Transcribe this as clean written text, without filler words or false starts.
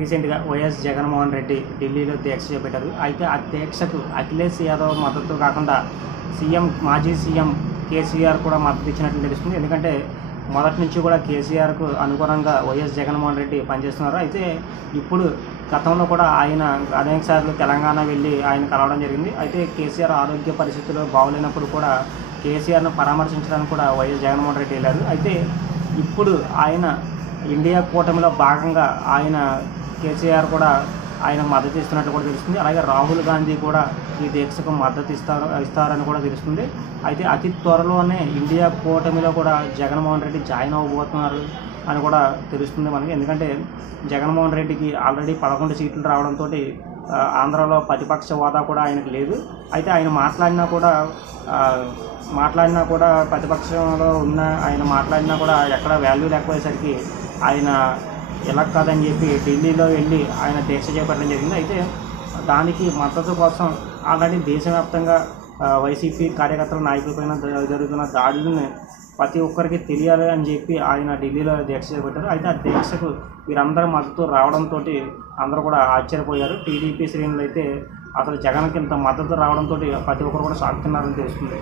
రీసెంట్గా వైఎస్ జగన్మోహన్ రెడ్డి ఢిల్లీలో దీక్ష చేపట్టారు. అయితే ఆ దీక్షకు అఖిలేష్ యాదవ్ మద్దతు కాకుండా మాజీ సీఎం కేసీఆర్ కూడా మద్దతు ఇచ్చినట్లు తెలుస్తుంది. ఎందుకంటే మొదటి నుంచి కూడా కేసీఆర్కు అనుగుణంగా వైఎస్ జగన్మోహన్ రెడ్డి పనిచేస్తున్నారు. అయితే ఇప్పుడు గతంలో కూడా ఆయన అనేక సార్లు తెలంగాణ వెళ్ళి ఆయన కలవడం జరిగింది. అయితే కేసీఆర్ ఆరోగ్య పరిస్థితులు బాగోలేనప్పుడు కూడా కేసీఆర్ను పరామర్శించడానికి కూడా వైఎస్ జగన్మోహన్ రెడ్డి వెళ్ళారు. అయితే ఇప్పుడు ఆయన ఇండియా కూటమిలో భాగంగా ఆయన కేసీఆర్ కూడా ఆయన మద్దతు ఇస్తున్నట్టు కూడా తెలుస్తుంది. అలాగే రాహుల్ గాంధీ కూడా ఈ దీక్షకు మద్దతు ఇస్తారని కూడా తెలుస్తుంది. అయితే అతి త్వరలోనే ఇండియా కూటమిలో కూడా జగన్మోహన్ రెడ్డి జాయిన్ అవ్వబోతున్నారు అని కూడా తెలుస్తుంది మనకి. ఎందుకంటే జగన్మోహన్ రెడ్డికి ఆల్రెడీ 11 సీట్లు రావడంతో ఆంధ్రాలో ప్రతిపక్ష హోదా కూడా ఆయనకు లేదు. అయితే ఆయన మాట్లాడినా కూడా ప్రతిపక్షంలో ఉన్న ఆయన మాట్లాడినా కూడా ఎక్కడ వాల్యూ లేకపోయేసరికి ఆయన ఇలా కాదని చెప్పి ఢిల్లీలో వెళ్ళి ఆయన దీక్ష చేపట్టడం జరిగింది. అయితే దానికి మద్దతు కోసం ఆల్రెడీ దేశవ్యాప్తంగా వైసీపీ కార్యకర్తల నాయకులపైన జరుగుతున్న దాడులను ప్రతి ఒక్కరికి తెలియాలి అని చెప్పి ఆయన ఢిల్లీలో దీక్ష చేపట్టారు. అయితే ఆ దీక్షకు వీరందరూ మద్దతు రావడంతో అందరూ కూడా ఆశ్చర్యపోయారు. టీడీపీ శ్రేణులు అయితే అసలు జగన్కి ఇంత మద్దతు రావడంతో ప్రతి ఒక్కరు కూడా షాక్ తిన్నారని తెలుస్తుంది.